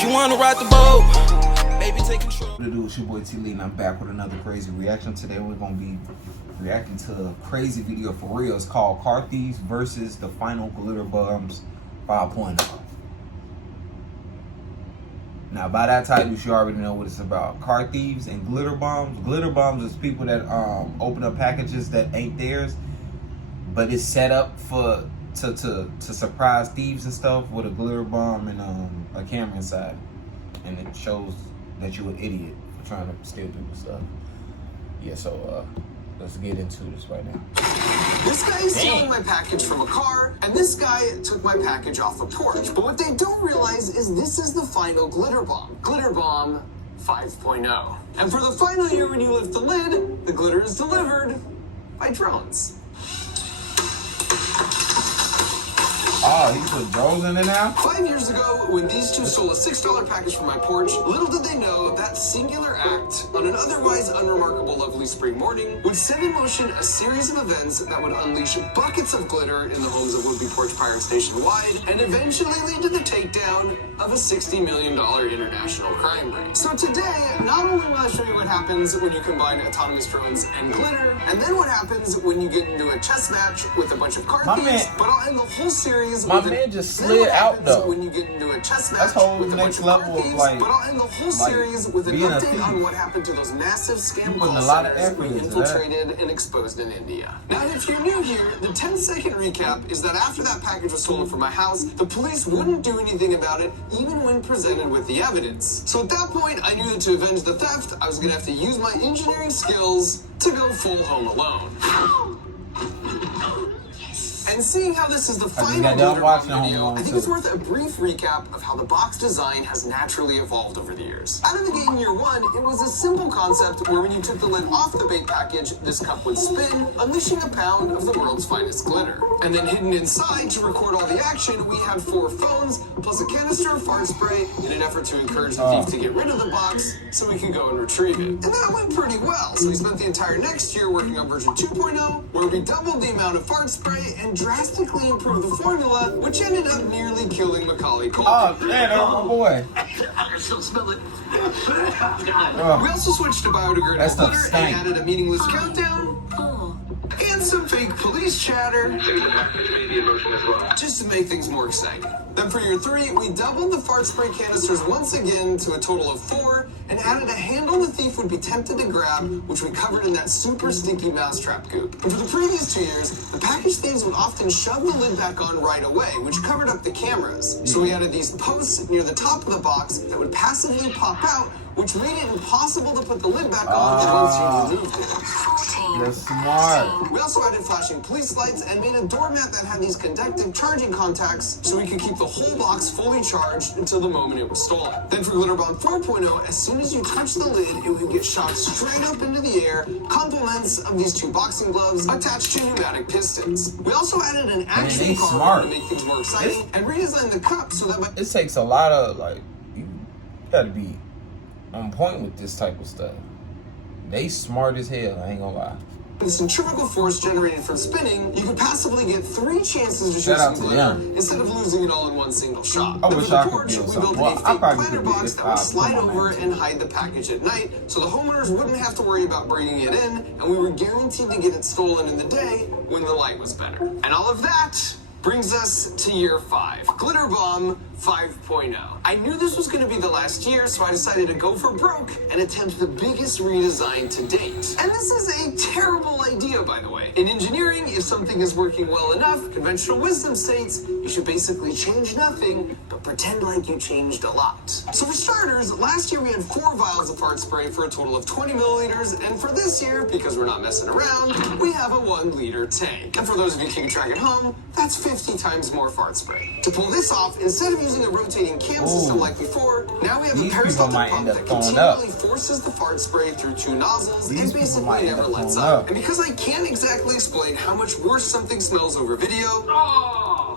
She wanna ride the boat. Baby, take control. What it do? It's your boy T-Lee, and I'm back with another crazy reaction. Today we're gonna be reacting to a crazy video for real. It's called Car Thieves versus the final GlitterBombs 5.0. Now, by that title, you already know what it's about. Car Thieves and GlitterBombs. GlitterBombs is people that open up packages that ain't theirs, but it's set up for to surprise thieves and stuff with a glitter bomb and a camera inside, and it shows that you're an idiot for trying to steal people's stuff. Yeah, so let's get into this right now. This guy is stealing my package from a car, and this guy took my package off a porch. But what they don't realize is this is the final glitter bomb. Glitter Bomb 5.0. And for the final year when you lift the lid, the glitter is delivered by drones. Oh, he put drones in it now? 5 years ago, when these two stole a $6 package from my porch, little did they know that singular act on an otherwise unremarkable lovely spring morning would set in motion a series of events that would unleash buckets of glitter in the homes of would-be porch pirates nationwide and eventually lead to the takedown of a $60 million international crime ring. So today, not only will I show you what happens when you combine autonomous drones and glitter, and then what happens when you get into a chess match with a bunch of car thieves, but I'll end the whole series. My man just slid out though. When you get into a chess match that's whole with a next bunch level of thieves, of like. But I'll end the whole series with an update on what happened to those massive scam call centers we infiltrated and exposed in India. Now, if you're new here, the 10-second recap is that after that package was stolen from my house, the police wouldn't do anything about it, even when presented with the evidence. So at that point, I knew that to avenge the theft, I was going to have to use my engineering skills to go full Home Alone. And seeing how this is the final video, I think it's worth a brief recap of how the box design has naturally evolved over the years. Out of the gate in year one, it was a simple concept where when you took the lid off the bait package, this cup would spin, unleashing a pound of the world's finest glitter. And then hidden inside to record all the action, we had 4 phones, plus a canister of fart spray in an effort to encourage the thief to get rid of the box so we could go and retrieve it. And that went pretty well, so we spent the entire next year working on version 2.0, where we doubled the amount of fart spray and drastically improved the formula, which ended up nearly killing Macaulay Culkin. Oh, man, that's my boy. I can still smell it. We also switched to biodegradable glitter and added a meaningless countdown. And some fake police chatter, just to make things more exciting. Then for year 3, we doubled the fart spray canisters once again to a total of 4, and added a handle the thief would be tempted to grab, which we covered in that super stinky mousetrap goop. And for the previous 2 years, the package thieves would often shove the lid back on right away, which covered up the cameras. So we added these posts near the top of the box that would passively pop out, which made it impossible to put the lid back on once you removed it. You're smart. We also added flashing police lights and made a doormat that had these conductive charging contacts so we could keep the whole box fully charged until the moment it was stolen. Then for Glitter Bomb 4.0, as soon as you touch the lid, it would get shot straight up into the air, compliments of these 2 boxing gloves attached to pneumatic pistons. We also added an action car to make things more exciting and redesigned the cup so that it takes a lot of, like, you gotta be on point with this type of stuff. They smart as hell, I ain't gonna lie. The centrifugal force generated from spinning, you could passively get 3 chances to shoot some glitter instead of losing it all in one single shot. Then for the porch, we built a fake planter box that would slide over and hide the package at night, so the homeowners wouldn't have to worry about bringing it in, and we were guaranteed to get it stolen in the day when the light was better. And all of that brings us to year 5, Glitter Bomb 5.0. I knew this was going to be the last year, so I decided to go for broke and attempt the biggest redesign to date. And this is a terrible idea, by the way. In engineering, if something is working well enough, conventional wisdom states you should basically change nothing, but pretend like you changed a lot. So for starters, last year we had 4 vials of fart spray for a total of 20 milliliters, and for this year, because we're not messing around, we have a 1-liter tank. And for those of you keeping track at home, that's 50 times more fart spray. To pull this off, instead of using a rotating cam system like before, now we have a peristaltic pump that continually forces the fart spray through 2 nozzles and basically never lets up. And because I can't exactly explain how much worse something smells over video,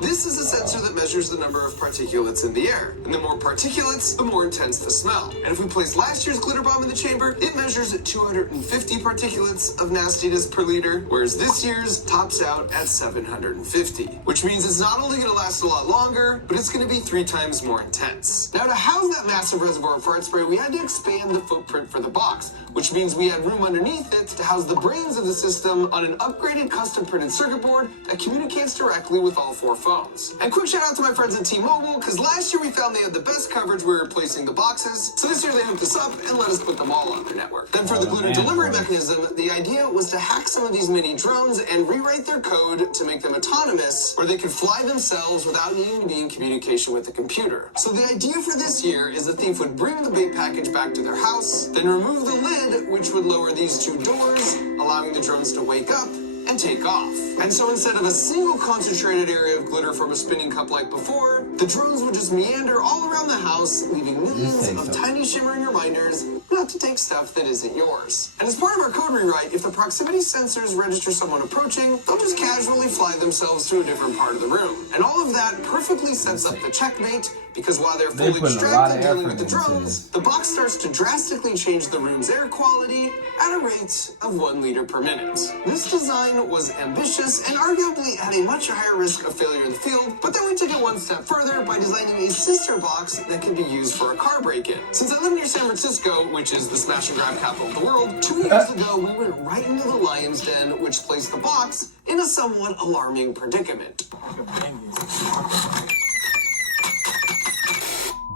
This is a sensor that measures the number of particulates in the air. And the more particulates, the more intense the smell. And if we place last year's glitter bomb in the chamber, it measures at 250 particulates of nastiness per liter, whereas this year's tops out at 750. Which means it's not only going to last a lot longer, but it's going to be 3 times more intense. Now, to house that massive reservoir of fart spray, we had to expand the footprint for the box, which means we had room underneath it to house the brains of the system on an upgraded custom printed circuit board that communicates directly with all 4 phones. And quick shout out to my friends at T-Mobile, because last year we found they had the best coverage we were replacing the boxes, so this year they hooked us up and let us put them all on their network. Then for the glitter delivery mechanism, the idea was to hack some of these mini drones and rewrite their code to make them autonomous, where they could fly themselves without needing to be in communication with the computer. So the idea for this year is the thief would bring the bait package back to their house, then remove the lid, which would lower these 2 doors, allowing the drones to wake up and take off. And so instead of a single concentrated area of glitter from a spinning cup like before, the drones would just meander all around the house, leaving millions of tiny shimmering reminders not to take stuff that isn't yours. And as part of our code rewrite, if the proximity sensors register someone approaching, they'll just casually fly themselves to a different part of the room. And all of that perfectly sets up the checkmate, because while they're fully distracted dealing with the drones, the box starts to drastically change the room's air quality at a rate of 1 liter per minute. This design was ambitious and arguably had a much higher risk of failure in the field, but then we took it one step further by designing a sister box that could be used for a car break-in. Since I live near San Francisco, which is the smash and grab capital of the world, 2 years ago we went right into the lion's den, which placed the box in a somewhat alarming predicament.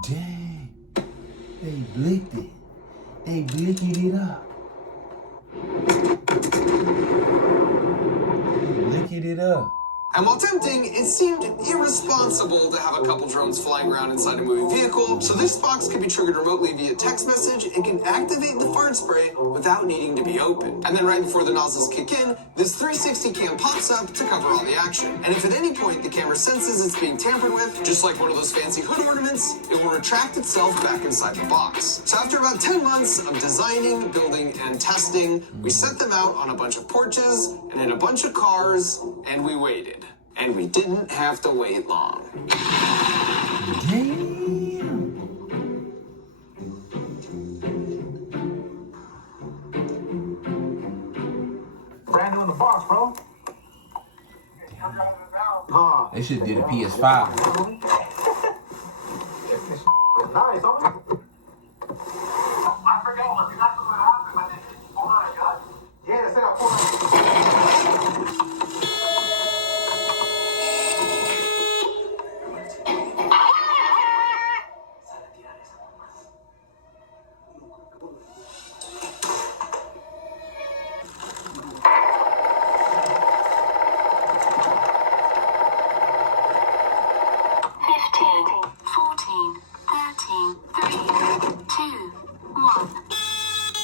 Dang. They blicked it. They blicked it up. They blicked it up. And while tempting, it seemed irresponsible to have a couple drones flying around inside a moving vehicle, so this box can be triggered remotely via text message and can activate the fart spray without needing to be opened. And then right before the nozzles kick in, this 360 cam pops up to cover all the action. And if at any point the camera senses it's being tampered with, just like one of those fancy hood ornaments, it will retract itself back inside the box. So after about 10 months of designing, building, and testing, we set them out on a bunch of porches and in a bunch of cars, and we waited. And we didn't have to wait long. Damn. Brand new in the box, bro. They should do the PS5. Nice, huh? I forgot exactly what happened, but then hold on, I got it. Yeah, they said I pulled out.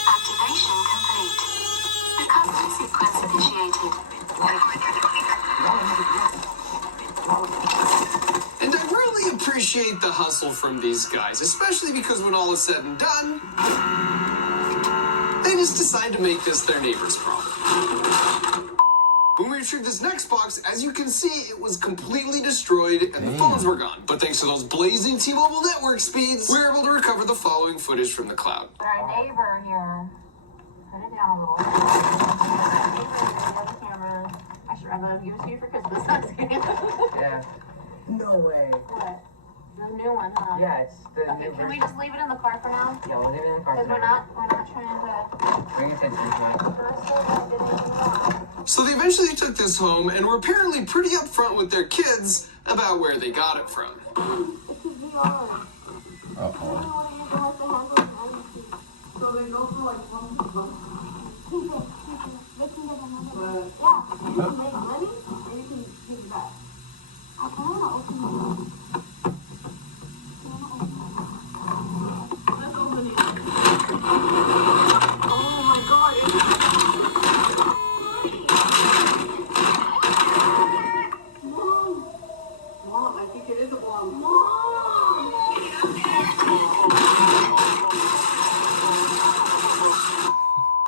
Activation complete. Recovery sequence initiated. And I really appreciate the hustle from these guys, especially because when all is said and done, they just decide to make this their neighbor's problem. When we retrieved this next box, as you can see, it was completely destroyed and the phones were gone. But thanks to those blazing T-Mobile network speeds, we were able to recover the following footage from the cloud. Our neighbor here, put it down a little. The cameras. I should run them. Give it to you for Christmas. Yeah. No way. What? The new one, huh? Yeah, it's the Okay, new can we version. just leave it in the car for now? Yeah, we'll leave it in the car. Because for we're now. not trying to. Bring attention to it. First, I did anything wrong. So they eventually took this home and were apparently pretty upfront with their kids about where they got it from. So they go through like one month. They can get another. Yeah, you can make money and you can take it back. I kind of want to open it. Let's open it. Oh my god. Mom, I think it is a bomb. Mom!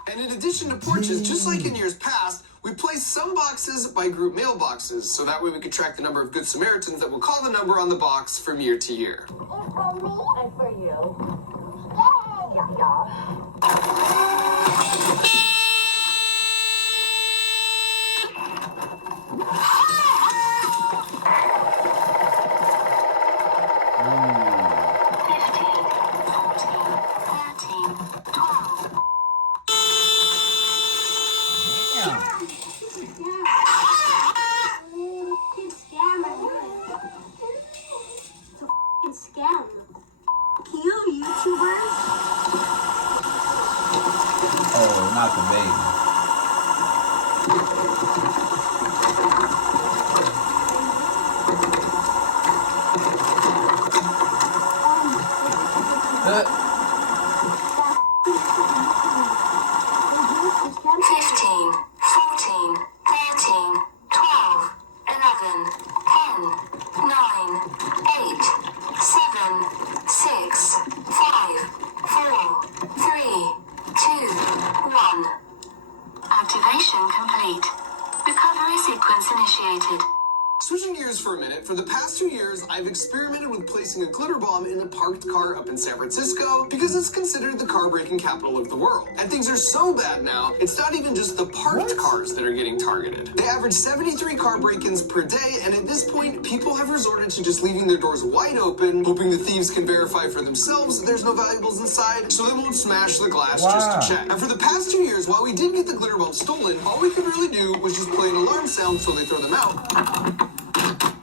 And in addition to porches, just like in years past, we placed some boxes by my group mailboxes, so that way we could track the number of Good Samaritans that will call the number on the box from year to year. It's for me and for you. Yay! Scam. You YouTubers. Oh, not the baby. Activation complete. Recovery sequence initiated. Switching gears for a minute, for the past 2 years, I've experimented with placing a glitter bomb in a parked car up in San Francisco because it's considered the car breaking capital of the world. And things are so bad now, it's not even just the parked cars that are getting targeted. They average 73 car break-ins per day, and at this point, people have resorted to just leaving their doors wide open, hoping the thieves can verify for themselves there's no valuables inside, so they won't smash the glass just to check. And for the past 2 years, while we did get the glitter bomb stolen, all we could really do was just play an alarm sound so they throw them out.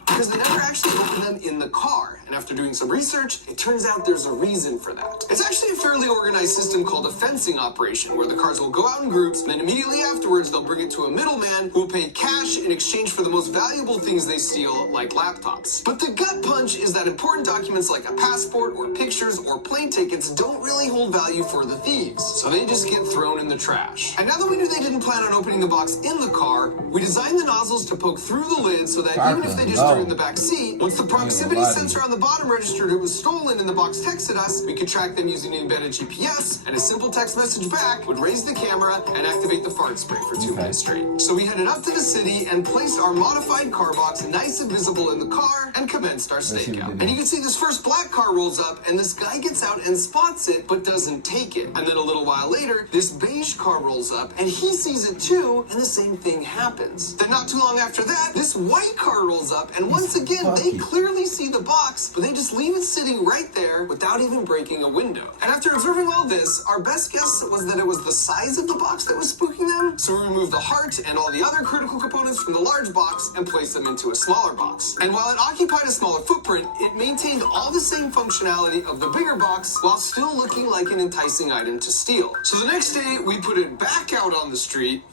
Because they never actually opened them in the car. And after doing some research, it turns out there's a reason for that. It's actually a fairly organized system called a fencing operation, where the cars will go out in groups, and then immediately afterwards, they'll bring it to a middleman who will pay cash in exchange for the most valuable things they steal, like laptops. But the gut punch is that important documents like a passport or pictures or plane tickets don't really hold value for the thieves, so they just get thrown in the trash. And now that we knew they didn't plan on opening the box in the car, we designed the nozzles to poke through the lid so that even if they just threw it in the back seat, once the proximity sensor on the bottom registered it was stolen and the box texted us, we could track them using embedded GPS, and a simple text message back would raise the camera and activate the fart spray for 2 minutes straight. So we headed up to the city and placed our modified car box nice and visible in the car and commenced our stakeout. And you can see this first black car rolls up and this guy gets out and spots it but doesn't take it. And then a little while later, this beige car rolls up and he sees it too, and the same thing happens. Then not too long after that, this white car rolls up, and once again, they clearly see the box, but they just leave it sitting right there without even breaking a window. And after observing all this, our best guess was that it was the size of the box that was spooking them, so we removed the heart and all the other critical components from the large box and placed them into a smaller box. And while it occupied a smaller footprint, it maintained all the same functionality of the bigger box while still looking like an enticing item to steal. So the next day, we put it back out on the street,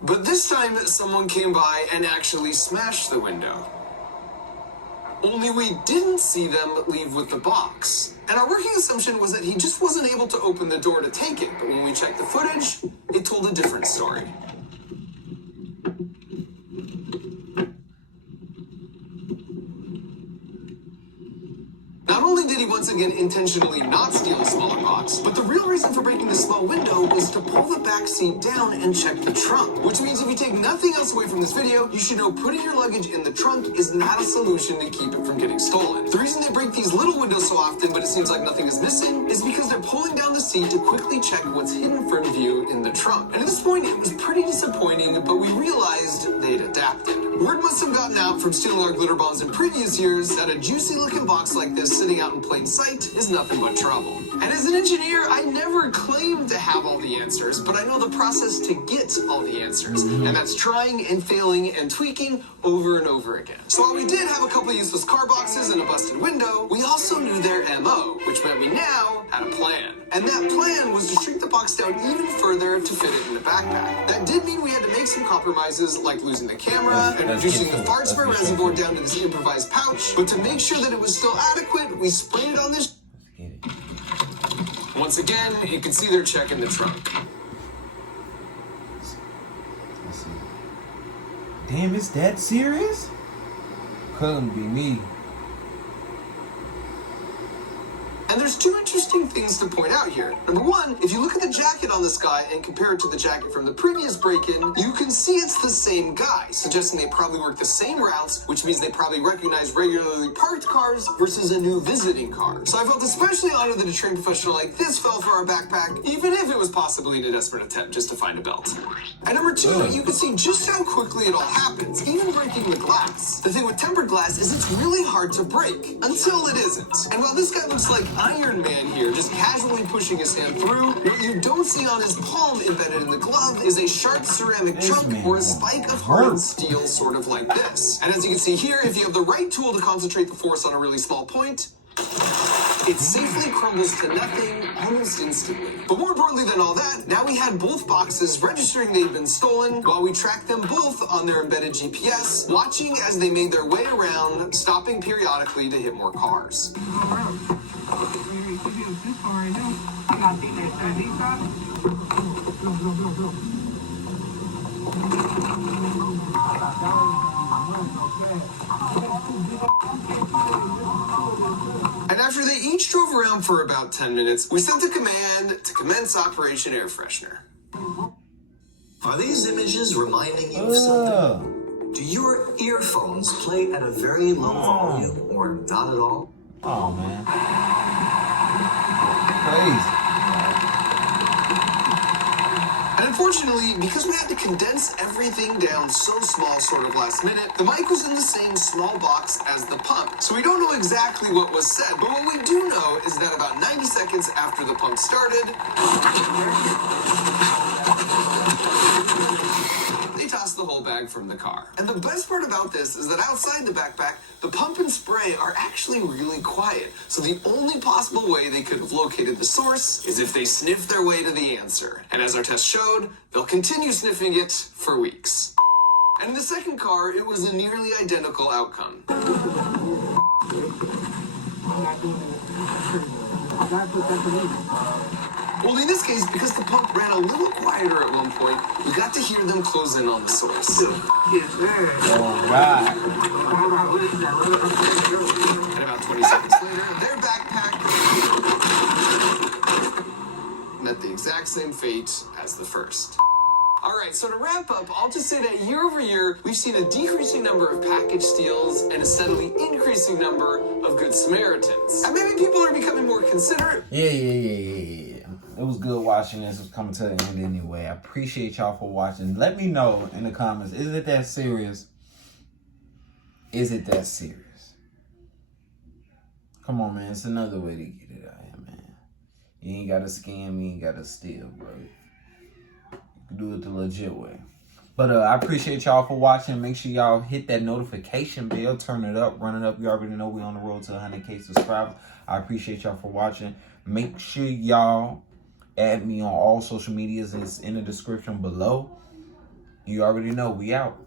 but this time someone came by and actually smashed the window. Only we didn't see them leave with the box. And our working assumption was that he just wasn't able to open the door to take it, but when we checked the footage, it told a different story. Not only did he once again intentionally not steal a smaller box, but the real reason for breaking the small window was to pull the back seat down and check the trunk. Which means if you take nothing else away from this video, you should know putting your luggage in the trunk is not a solution to keep it from getting stolen. The reason they break these little windows so often, but it seems like nothing is missing, is because they're pulling down the seat to quickly check what's hidden from view in the trunk. And at this point, it was pretty disappointing, but we realized they'd adapted. Word must have gotten out from stealing our glitter bombs in previous years that a juicy looking box like this sitting out in plain sight is nothing but trouble. And as an engineer, I never claimed to have all the answers, but I know the process to get all the answers. And that's trying and failing and tweaking over and over again. So while we did have a couple useless car boxes and a busted window, we also knew their MO, which meant we now had a plan. And that plan was to shrink the box down even further to fit it in the backpack. That did mean we had to make some compromises, like losing the camera and reducing the fart spray reservoir down to this improvised pouch. But to make sure that it was still adequate, we sprayed it on this. Once again, you can see they're checking the trunk. Let's see. Damn, it's that serious? Couldn't be me. And there's two interesting things to point out here. Number one, if you look at the jacket on this guy and compare it to the jacket from the previous break-in, you can see it's the same guy, suggesting they probably work the same routes, which means they probably recognize regularly parked cars versus a new visiting car. So I felt especially honored that a trained professional like this fell for our backpack, even if it was possibly in a desperate attempt just to find a belt. And number two, you can see just how quickly it all happens, even breaking the glass. The thing with tempered glass is it's really hard to break, until it isn't. And while this guy looks like Iron Man here, just casually pushing his hand through, what you don't see on his palm embedded in the glove is a sharp ceramic chunk or a spike of hardened steel, sort of like this. And as you can see here, if you have the right tool to concentrate the force on a really small point, it safely crumbles to nothing almost instantly. But more importantly than all that, now we had both boxes registering they'd been stolen while we tracked them both on their embedded GPS, watching as they made their way around, stopping periodically to hit more cars. And after they each drove around for about 10 minutes, we sent a command to commence Operation Air Freshener. Are these images reminding you of something? Do your earphones play at a very low volume or not at all? Oh, man. Crazy. And unfortunately, because we had to condense everything down so small sort of last minute, the mic was in the same small box as the pump. So we don't know exactly what was said, but what we do know is that about 90 seconds after the pump started, they tossed the whole bag from the car. And the best part about this is that outside the backpack, the pump and spray are actually really quiet. So the only possible way they could have located the source is if they sniffed their way to the answer. And as our test showed, they'll continue sniffing it for weeks. And in the second car, it was a nearly identical outcome. Only in this case, because the pump ran a little quieter at one point, we got to hear them close in on the source. All right. And about 20 seconds later, their backpack met the exact same fate as the first. All right, so to wrap up, I'll just say that year over year, we've seen a decreasing number of package steals and a steadily increasing number of Good Samaritans. And maybe people are becoming more considerate. Yeah. It was good watching this. It was coming to the end anyway. I appreciate y'all for watching. Let me know in the comments, is it that serious? Is it that serious? Come on, man. It's another way to get it out here, man. You ain't got to scam. You ain't got to steal, bro. You can do it the legit way. But I appreciate y'all for watching. Make sure y'all hit that notification bell. Turn it up. Run it up. You already know we're on the road to 100K subscribers. I appreciate y'all for watching. Make sure y'all add me on all social medias. It's in the description below. You already know we out.